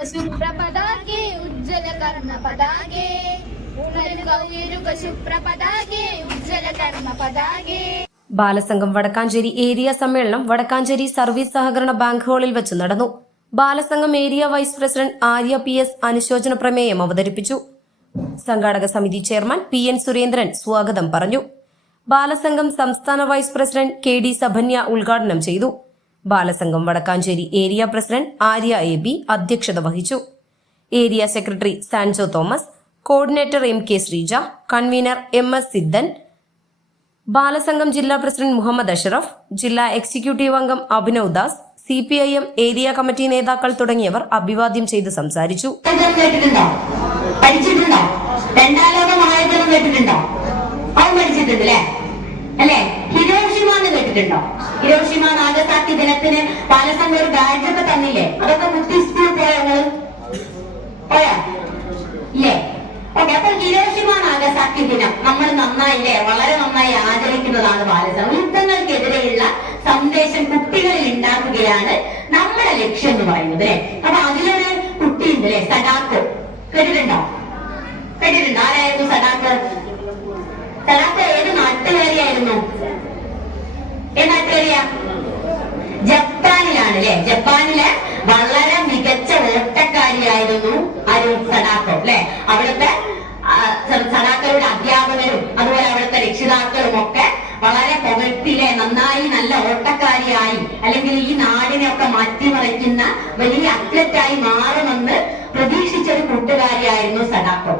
ശുഭ്രപതാകെ ഉജ്ജ്വല കർമ്മ പതാകെ ബാലസംഘം വടക്കാഞ്ചേരി ഏരിയ സമ്മേളനം വടക്കാഞ്ചേരി സർവീസ് സഹകരണ ബാങ്ക് ഹാളിൽ വെച്ച് നടന്നു. Balasangham area vice president Arya P S അനുശോചന പ്രമേയം അവതരിപ്പിച്ചു. സംഘാടക സമിതി ചെയർമാൻ പി എൻ സുരേന്ദ്രൻ സ്വാഗതം പറഞ്ഞു. ബാലസംഘം സംസ്ഥാന vice president K D Sabhanya ഉദ്ഘാടനം ചെയ്തു. Balasangham Vadakkanchery area president Arya A B അധ്യക്ഷത വഹിച്ചു. Area secretary Sanjo Thomas coordinator M K Sreeja convener M S Siddhan Balasangham ജില്ലാ പ്രസിഡന്റ് മുഹമ്മദ് അഷറഫ് ജില്ലാ എക്സിക്യൂട്ടീവ് അംഗം Abhinav Das C P I M area committee നേതാക്കൾ തുടങ്ങിയവർ അഭിവാദ്യം ചെയ്ത് സംസാരിച്ചു. രണ്ടാം ലോക മഹായുദ്ധം കേട്ടിട്ടുണ്ടോ? അത് പഠിച്ചിട്ടുണ്ട് അല്ലേ അല്ലേ? എന്ന് ഹിരോഷിമ നാഗസാക്കി ദിനത്തിന് പാലസംഘ ഒരു ബാഡ്ജ് ഒക്കെ തന്നില്ലേ? അതൊക്കെ കുട്ടി സ്കൂളിൽ പോയോ? നിങ്ങൾ പോയോ ഇല്ലേ? ഓക്കെ അപ്പൊ ഹിരോഷിമ നാഗസാക്കി ദിനം നമ്മൾ നന്നായില്ലേ? വളരെ നന്നായി ആചരിക്കുന്നതാണ് ബാലസംഘം യുദ്ധങ്ങൾക്കെതിരെയുള്ള സന്ദേശം കുട്ടികളിൽ ഉണ്ടാക്കുകയാണ് നമ്മുടെ ലക്ഷ്യം എന്ന് പറയുന്നത് അല്ലെ? അപ്പൊ അതിലൊരു കുട്ടിയുണ്ട് അല്ലെ? സഡാക്ക് കേട്ടിട്ടുണ്ടോ? കേട്ടിട്ടുണ്ടോ? ആരായിരുന്നു സഡാക്ക് അല്ലെ? ജപ്പാനിലെ വളരെ മികച്ച ഓട്ടക്കാരിയായിരുന്നു അരുൺ സനാക്കോ അല്ലെ? അവിടുത്തെ സനാക്കോയുടെ അധ്യാപകരും അതുപോലെ അവിടുത്തെ രക്ഷിതാക്കളും ഒക്കെ വളരെ പുകഴ്ത്തിലെ നന്നായി നല്ല ഓട്ടക്കാരിയായി അല്ലെങ്കിൽ ഈ നാടിനെ ഒക്കെ മാറ്റിമറിക്കുന്ന വലിയ അത്ലറ്റായി മാറുമെന്ന് പ്രതീക്ഷിച്ച ഒരു കൂട്ടുകാരിയായിരുന്നു സഡാക്കോ